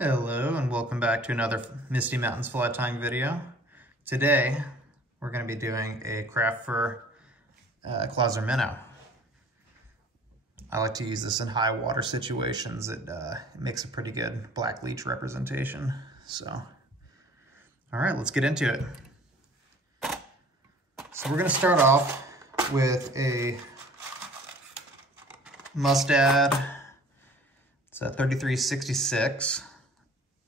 Hello and welcome back to another Misty Mountains fly tying video. Today we're going to be doing a Craft Fur Clouser Minnow. I like to use this in high water situations. It makes a pretty good black leech representation. So, all right, let's get into it. So we're going to start off with a Mustad. It's a 3366.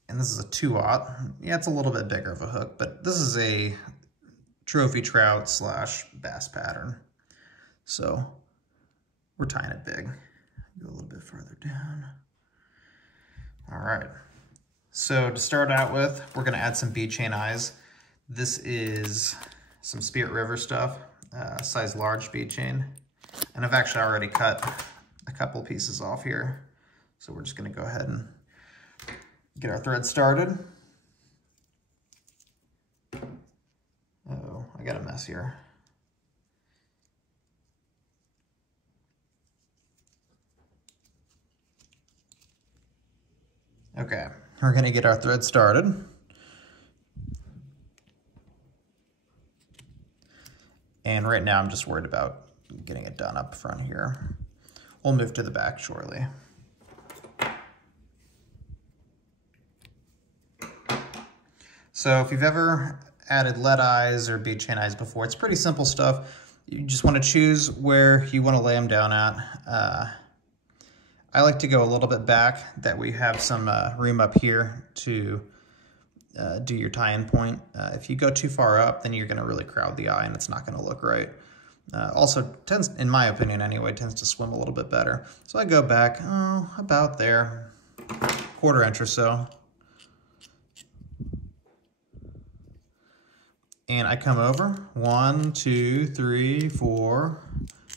And this is a 2/0. Yeah, it's a little bit bigger of a hook, but this is a trophy trout / bass pattern. So we're tying it big. Go a little bit further down. All right. So to start out with, we're going to add some bead chain eyes. This is some Spirit River stuff, size large bead chain. And I've actually already cut a couple pieces off here. So we're just going to go ahead and get our thread started. Uh-oh, I got a mess here. Okay, we're gonna get our thread started. And right now I'm just worried about getting it done up front here. We'll move to the back shortly. So if you've ever added lead eyes or bead chain eyes before, it's pretty simple stuff. You just want to choose where you want to lay them down at. I like to go a little bit back, that we have some room up here to do your tie-in point. If you go too far up, then you're going to really crowd the eye and it's not going to look right. Also tends, in my opinion anyway, tends to swim a little bit better. So I go back, about there, 1/4 inch or so. And I come over, 1, 2, 3, 4,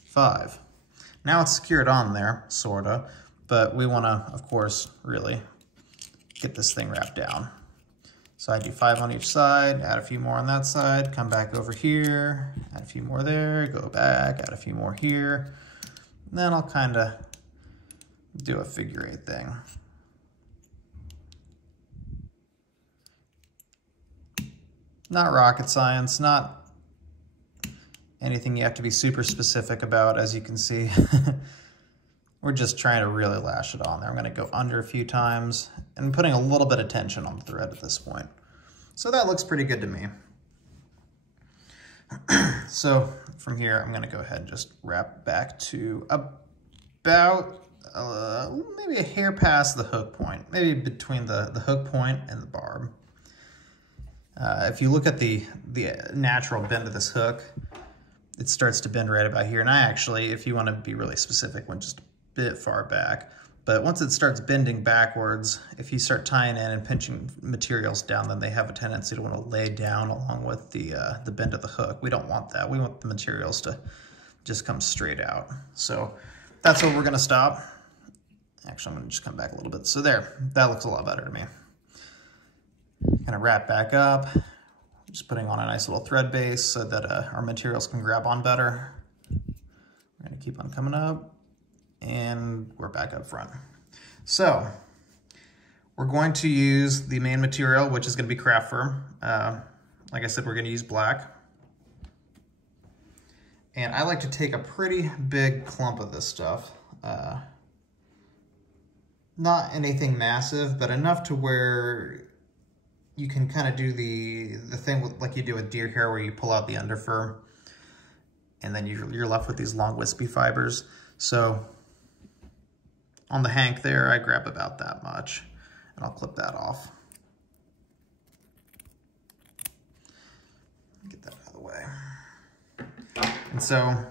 5. Now it's secured on there, sorta, but we wanna, of course, really get this thing wrapped down. So I do 5 on each side, add a few more on that side, come back over here, add a few more there, go back, add a few more here. And then I'll kinda do a figure 8 thing. Not rocket science, not anything you have to be super specific about, as you can see. We're just trying to really lash it on there. I'm gonna go under a few times and putting a little bit of tension on the thread at this point. So that looks pretty good to me. So from here, I'm gonna go ahead and just wrap back to about maybe a hair past the hook point, maybe between the hook point and the barb. If you look at the natural bend of this hook, it starts to bend right about here. And I actually, if you want to be really specific, went just a bit far back. But once it starts bending backwards, if you start tying in and pinching materials down, then they have a tendency to want to lay down along with the bend of the hook. We don't want that. We want the materials to just come straight out. So that's where we're going to stop. Actually, I'm going to just come back a little bit. So there, that looks a lot better to me. Kind of wrap back up, just putting on a nice little thread base so that our materials can grab on better. We're going to keep on coming up, and we're back up front. So we're going to use the main material, which is going to be craft fur. Like I said, we're going to use black. And I like to take a pretty big clump of this stuff. Not anything massive, but enough to where you can kind of do the thing with, like you do with deer hair, where you pull out the underfur and then you're left with these long wispy fibers. So on the hank there, I grab about that much and I'll clip that off. Get that out of the way. And so,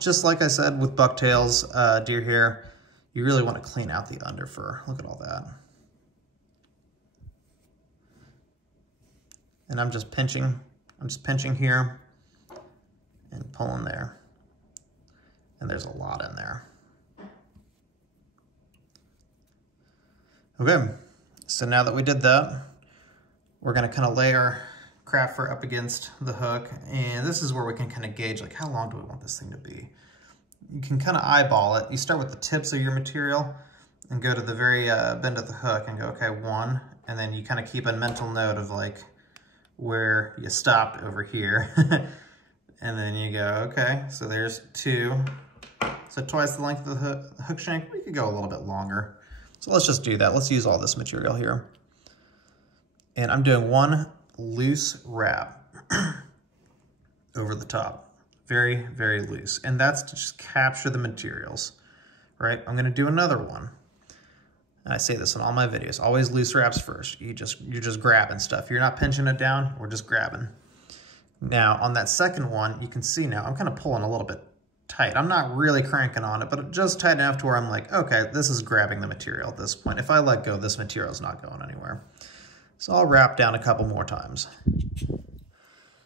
just like I said with bucktails, deer hair, you really want to clean out the underfur. Look at all that. And I'm just pinching here and pulling there. And there's a lot in there. Okay, so now that we did that, we're gonna kind of lay our craft fur up against the hook. And this is where we can kind of gauge, like, how long do we want this thing to be? You can kind of eyeball it. You start with the tips of your material, and go to the very bend of the hook and go, okay, 1, and then you kind of keep a mental note of like where you stopped over here. And then you go, okay, so there's 2. So twice the length of the hook shank. We could go a little bit longer. So let's just do that. Let's use all this material here. And I'm doing 1 loose wrap over the top. Very, very loose. And that's to just capture the materials, right? I'm gonna do another one. And I say this in all my videos, always loose wraps first. You're just grabbing stuff. You're not pinching it down, we're just grabbing. Now on that second one, you can see now I'm kind of pulling a little bit tight. I'm not really cranking on it, but just tight enough to where I'm like, okay, this is grabbing the material at this point. If I let go, this material is not going anywhere. So I'll wrap down a couple more times.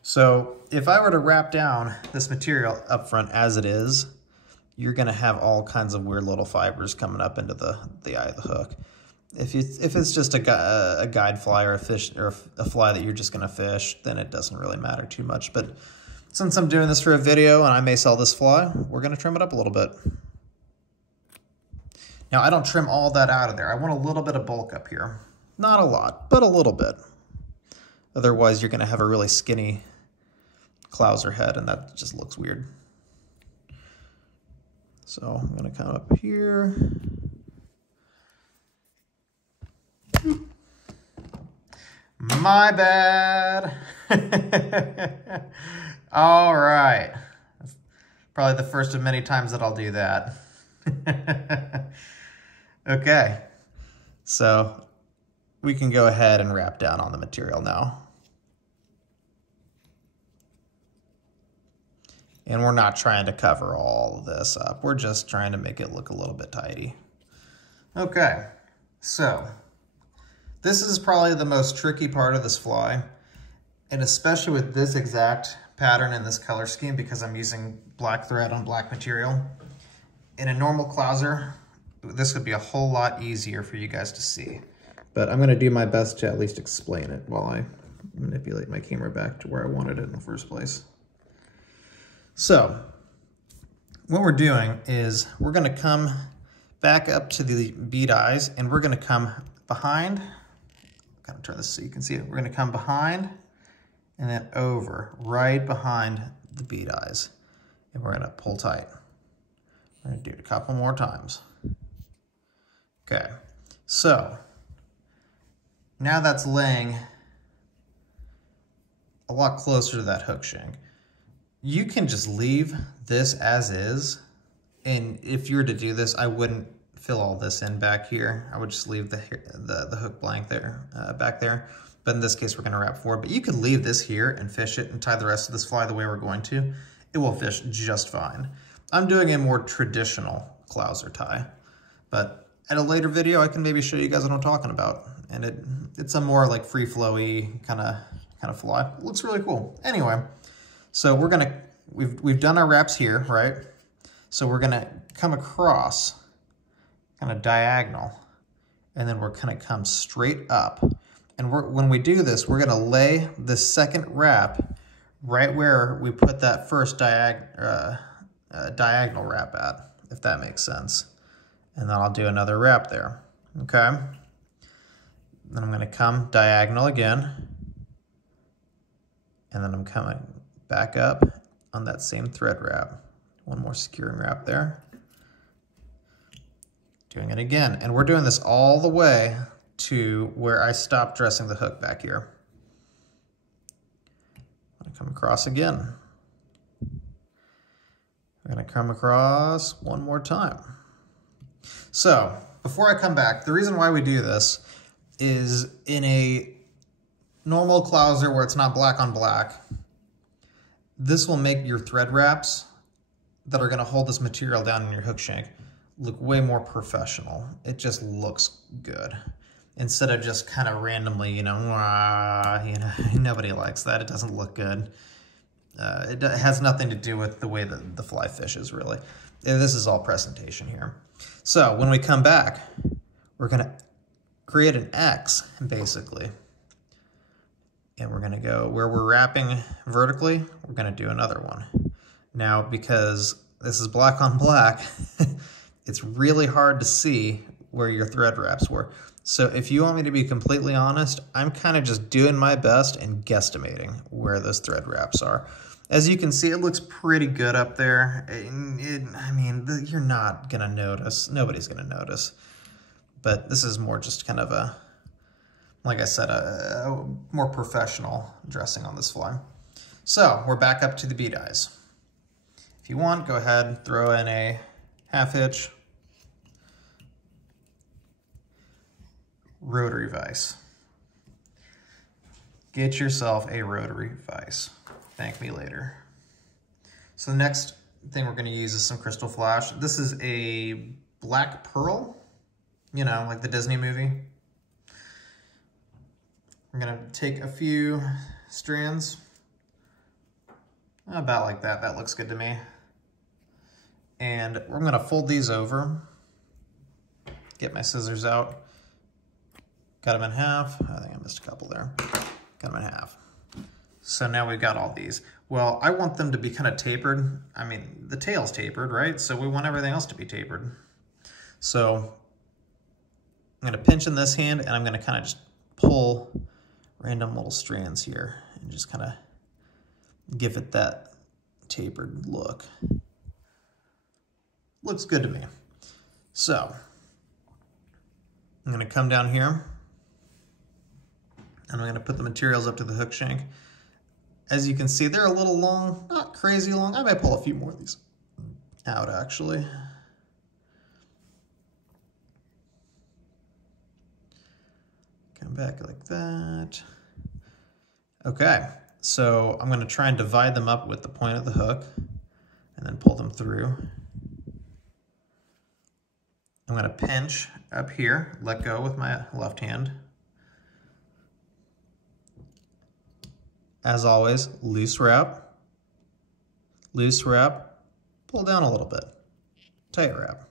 So if I were to wrap down this material up front as it is, you're gonna have all kinds of weird little fibers coming up into the eye of the hook. If it's just a guide fly or a fish or a fly that you're just gonna fish, then it doesn't really matter too much. But since I'm doing this for a video and I may sell this fly, we're gonna trim it up a little bit. Now I don't trim all that out of there. I want a little bit of bulk up here. Not a lot, but a little bit. Otherwise you're gonna have a really skinny clouser head and that just looks weird. So I'm gonna come up here. My bad. All right. That's probably the first of many times that I'll do that. Okay. So we can go ahead and wrap down on the material now. And we're not trying to cover all of this up. We're just trying to make it look a little bit tidy. Okay, so this is probably the most tricky part of this fly, and especially with this exact pattern and this color scheme because I'm using black thread on black material. In a normal clouser, this would be a whole lot easier for you guys to see. But I'm gonna do my best to at least explain it while I manipulate my camera back to where I wanted it in the first place. So what we're doing is we're gonna come back up to the bead eyes and we're gonna come behind, kind of turn this so you can see it. We're gonna come behind and then over, right behind the bead eyes. And we're gonna pull tight. We're gonna do it a couple more times. Okay, so now that's laying a lot closer to that hook shank. You can just leave this as is, and if you were to do this, I wouldn't fill all this in back here. I would just leave the hook blank there, back there. But in this case, we're gonna wrap forward. But you could leave this here and fish it and tie the rest of this fly the way we're going to. It will fish just fine. I'm doing a more traditional clouser tie, but at a later video, I can maybe show you guys what I'm talking about. And it's a more like free flowy kind of fly. It looks really cool. Anyway. So we've done our wraps here, right? So we're gonna come across, kind of diagonal, and then we're gonna come straight up. And when we do this, we're gonna lay the second wrap right where we put that first diagonal wrap at, if that makes sense. And then I'll do another wrap there, okay? Then I'm gonna come diagonal again, and then I'm coming back up on that same thread wrap. One more securing wrap there. Doing it again. And we're doing this all the way to where I stopped dressing the hook back here. I'm gonna come across again. We're gonna come across one more time. So before I come back, the reason why we do this is in a normal clouser where it's not black on black, this will make your thread wraps that are gonna hold this material down in your hook shank look way more professional. It just looks good. Instead of just kind of randomly, nobody likes that. It doesn't look good. It has nothing to do with the way that the fly fishes, really. This is all presentation here. So when we come back, we're gonna create an X, basically. And we're gonna go where we're wrapping vertically, we're gonna do another one. Now, because this is black on black, it's really hard to see where your thread wraps were. So if you want me to be completely honest, I'm kind of just doing my best and guesstimating where those thread wraps are. As you can see, it looks pretty good up there. I mean, you're not gonna notice. Nobody's gonna notice. But this is more just kind of a, like I said, a more professional dressing on this fly. So we're back up to the bead eyes. If you want, go ahead, throw in a half hitch rotary vise. Get yourself a rotary vise. Thank me later. So the next thing we're going to use is some Krystal Flash. This is a black pearl, you know, like the Disney movie. I'm going to take a few strands, about like that. That looks good to me. And we're going to fold these over, get my scissors out, cut them in half. I think I missed a couple there. Cut them in half. So now we've got all these. Well, I want them to be kind of tapered. I mean, the tail's tapered, right? So we want everything else to be tapered. So I'm gonna pinch in this hand and I'm gonna kind of just pull random little strands here and just kind of give it that tapered look. Looks good to me. So I'm gonna come down here and I'm gonna put the materials up to the hook shank. As you can see, they're a little long, not crazy long. I might pull a few more of these out actually. Come back like that. Okay, so I'm gonna try and divide them up with the point of the hook and then pull them through. I'm gonna pinch up here, let go with my left hand. As always, loose wrap, pull down a little bit, tight wrap.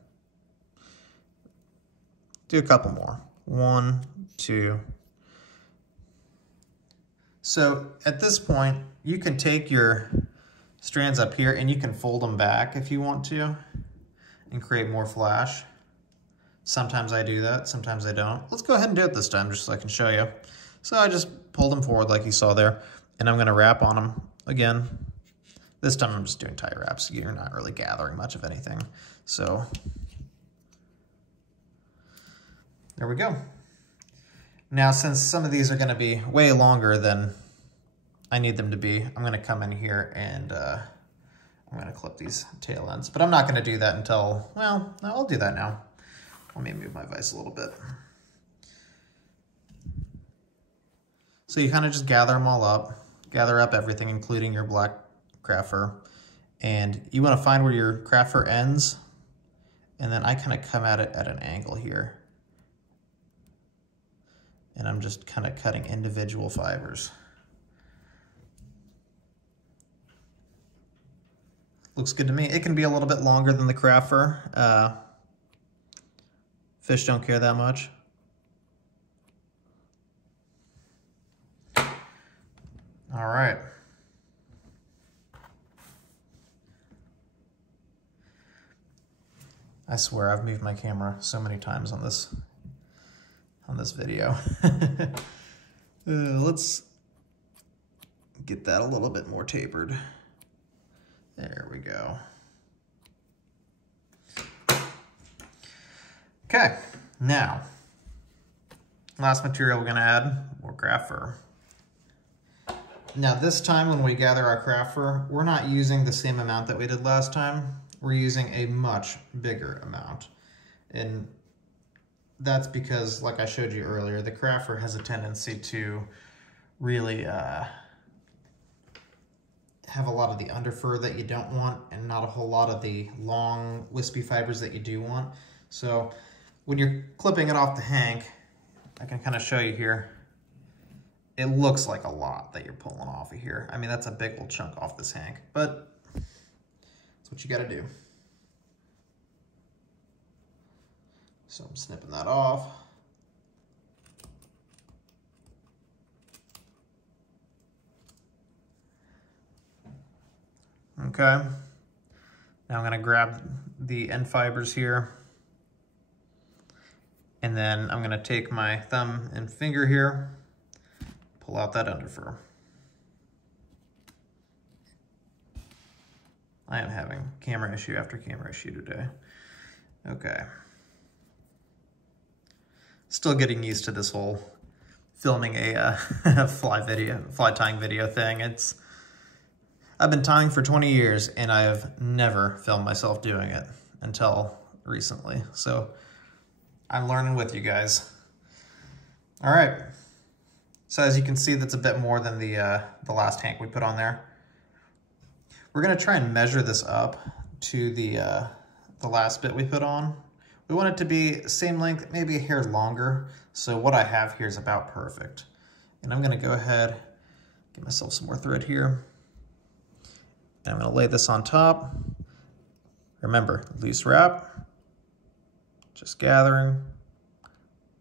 Do a couple more, 1, 2. So at this point, you can take your strands up here and you can fold them back if you want to and create more flash. Sometimes I do that, sometimes I don't. Let's go ahead and do it this time just so I can show you. So I just pulled them forward like you saw there. And I'm gonna wrap on them again. This time I'm just doing tie wraps. You're not really gathering much of anything. So there we go. Now, since some of these are gonna be way longer than I need them to be, I'm gonna come in here and I'm gonna clip these tail ends. But I'm not gonna do that until, well, I'll do that now. Let me move my vise a little bit. So you kind of just gather them all up. Gather up everything, including your black craft fur. And you want to find where your craft fur ends. And then I kind of come at it at an angle here. And I'm just kind of cutting individual fibers. Looks good to me. It can be a little bit longer than the craft fur. Fish don't care that much. All right. I swear I've moved my camera so many times on this video. Let's get that a little bit more tapered. There we go. Okay, now, last material we're gonna add, more craft fur. Now this time when we gather our craft fur, we're not using the same amount that we did last time. We're using a much bigger amount. And that's because, like I showed you earlier, the craft fur has a tendency to really have a lot of the underfur that you don't want and not a whole lot of the long wispy fibers that you do want. So when you're clipping it off the hank, I can kind of show you here, it looks like a lot that you're pulling off of here. I mean, that's a big old chunk off this hank, but that's what you gotta do. So I'm snipping that off. Okay. Now I'm gonna grab the end fibers here And then I'm gonna take my thumb and finger here, pull out that under fur. I am having camera issue after camera issue today. Okay. Still getting used to this whole filming a fly tying video thing. I've been tying for 20 years and I have never filmed myself doing it until recently. So I'm learning with you guys. All right. So as you can see, that's a bit more than the last hank we put on there. We're gonna try and measure this up to the last bit we put on. We want it to be same length, maybe a hair longer. So what I have here is about perfect. And I'm gonna go ahead, get myself some more thread here. And I'm gonna lay this on top. Remember, loose wrap, just gathering,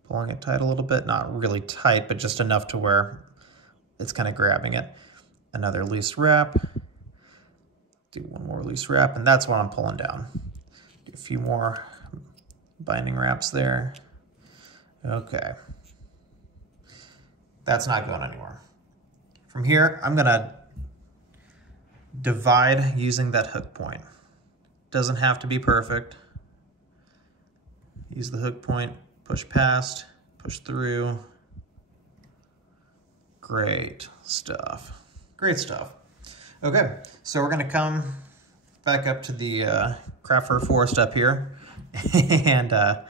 pulling it tight a little bit, not really tight, but just enough to where it's kind of grabbing it. Another loose wrap, do one more loose wrap, and that's what I'm pulling down. Do a few more binding wraps there. Okay. That's not going anywhere. From here, I'm gonna divide using that hook point. Doesn't have to be perfect. Use the hook point, push past, push through. Great stuff. Great stuff. Okay, so we're gonna come back up to the Craft Fur Forest up here. And I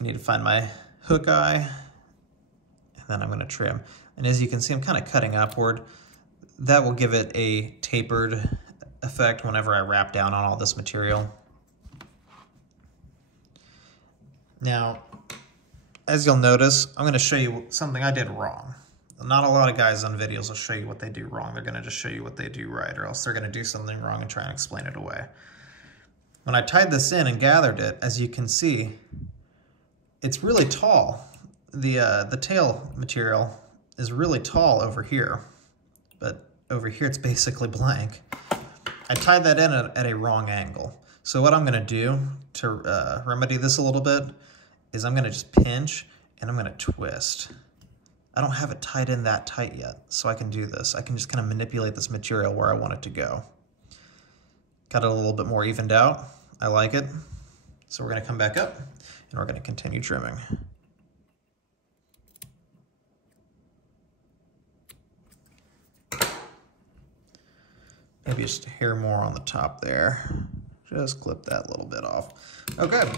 need to find my hook eye, and then I'm going to trim. And as you can see, I'm kind of cutting upward. That will give it a tapered effect whenever I wrap down on all this material. Now, as you'll notice, I'm going to show you something I did wrong. Not a lot of guys on videos will show you what they do wrong. They're going to just show you what they do right, or else they're going to do something wrong and try and explain it away. When I tied this in and gathered it, as you can see, it's really tall. The tail material is really tall over here, but over here it's basically blank. I tied that in at a wrong angle. So what I'm gonna do to remedy this a little bit is I'm gonna just pinch and I'm gonna twist. I don't have it tied in that tight yet, so I can do this. I can just kind of manipulate this material where I want it to go. Got it a little bit more evened out. I like it. So we're gonna come back up and we're gonna continue trimming. Maybe just a hair more on the top there. Just clip that little bit off. Okay.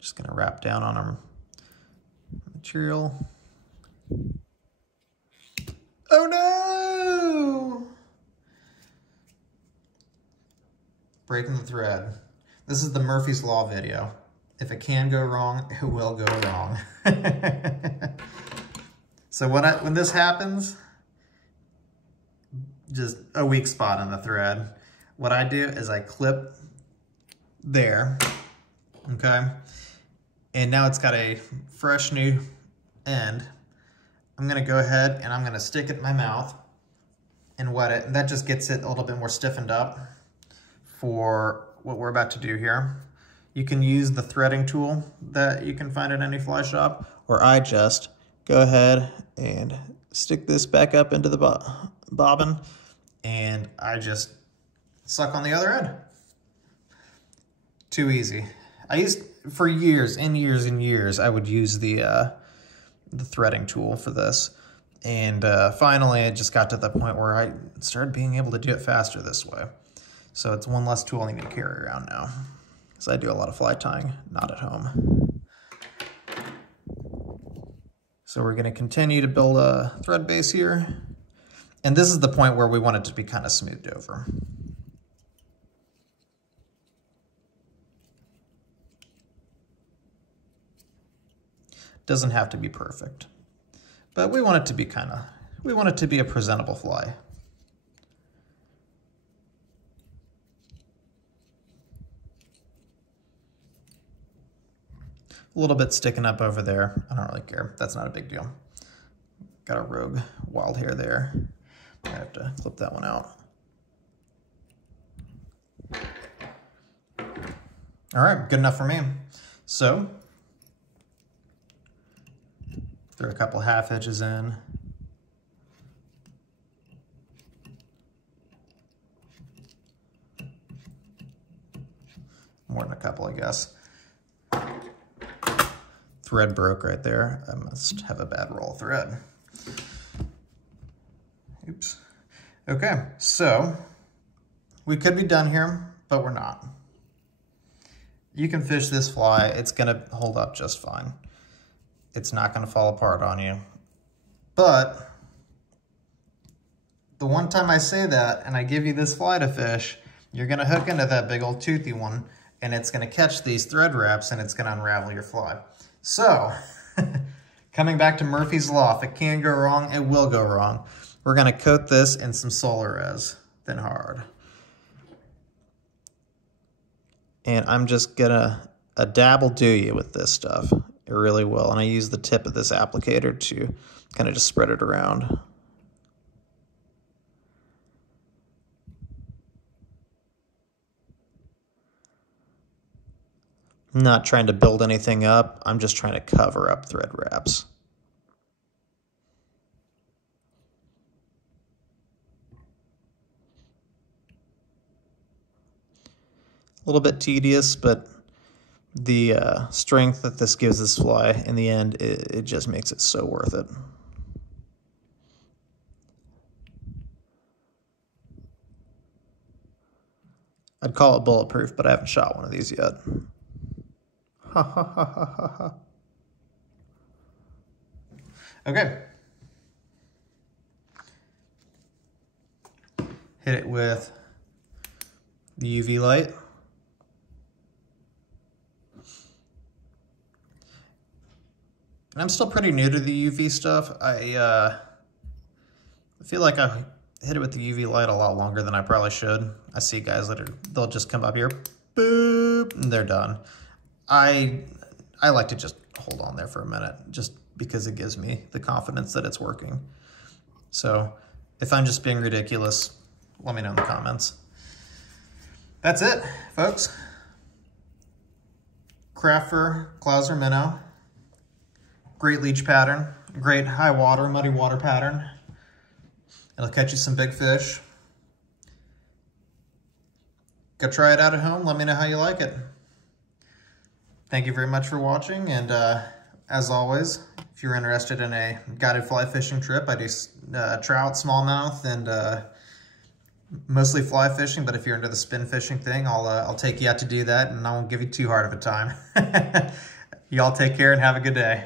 Just gonna wrap down on our material. Oh no! Breaking the thread. This is the Murphy's Law video. If it can go wrong, it will go wrong. So when this happens, just a weak spot in the thread. What I do is I clip there, okay? And now it's got a fresh new end. I'm gonna go ahead and I'm gonna stick it in my mouth and wet it, and that just gets it a little bit more stiffened up for what we're about to do here. You can use the threading tool that you can find at any fly shop, or I just go ahead and stick this back up into the bobbin and I just suck on the other end. Too easy. For years and years and years, I would use the threading tool for this. And finally, it just got to the point where I started being able to do it faster this way. So it's one less tool I need to carry around now, because I do a lot of fly tying, not at home. So we're gonna continue to build a thread base here. And this is the point where we want it to be kind of smoothed over. Doesn't have to be perfect, but we want it to be we want it to be a presentable fly. A little bit sticking up over there. I don't really care. That's not a big deal. Got a rogue wild hair there. I have to clip that one out. All right, good enough for me. So, throw a couple half edges in. More than a couple, I guess. Thread broke right there. I must have a bad roll of thread. Oops. Okay, so we could be done here, but we're not. You can fish this fly. It's gonna hold up just fine. It's not gonna fall apart on you. But the one time I say that and I give you this fly to fish, you're gonna hook into that big old toothy one and it's gonna catch these thread wraps and it's gonna unravel your fly. So, coming back to Murphy's Law, if it can go wrong, it will go wrong. We're gonna coat this in some Solar Res, thin hard. And I'm just gonna, a dab will do you with this stuff. It really will. And I use the tip of this applicator to kind of just spread it around. I'm not trying to build anything up. I'm just trying to cover up thread wraps. A little bit tedious, but the strength that this gives this fly in the end, it just makes it so worth it. I'd call it bulletproof, but I haven't shot one of these yet. Ha ha ha ha ha ha. Okay. Hit it with the UV light. And I'm still pretty new to the UV stuff. I feel like I hit it with the UV light a lot longer than I probably should. I see guys that they'll just come up here, boop, and they're done. I like to just hold on there for a minute, just because it gives me the confidence that it's working. So if I'm just being ridiculous, let me know in the comments. That's it, folks. Craft Fur Clouser Minnow. Great leech pattern, great high water, muddy water pattern. It'll catch you some big fish. Go try it out at home. Let me know how you like it. Thank you very much for watching. And as always, if you're interested in a guided fly fishing trip, I do trout, smallmouth, and mostly fly fishing. But if you're into the spin fishing thing, I'll take you out to do that, and I won't give you too hard of a time. Y'all take care and have a good day.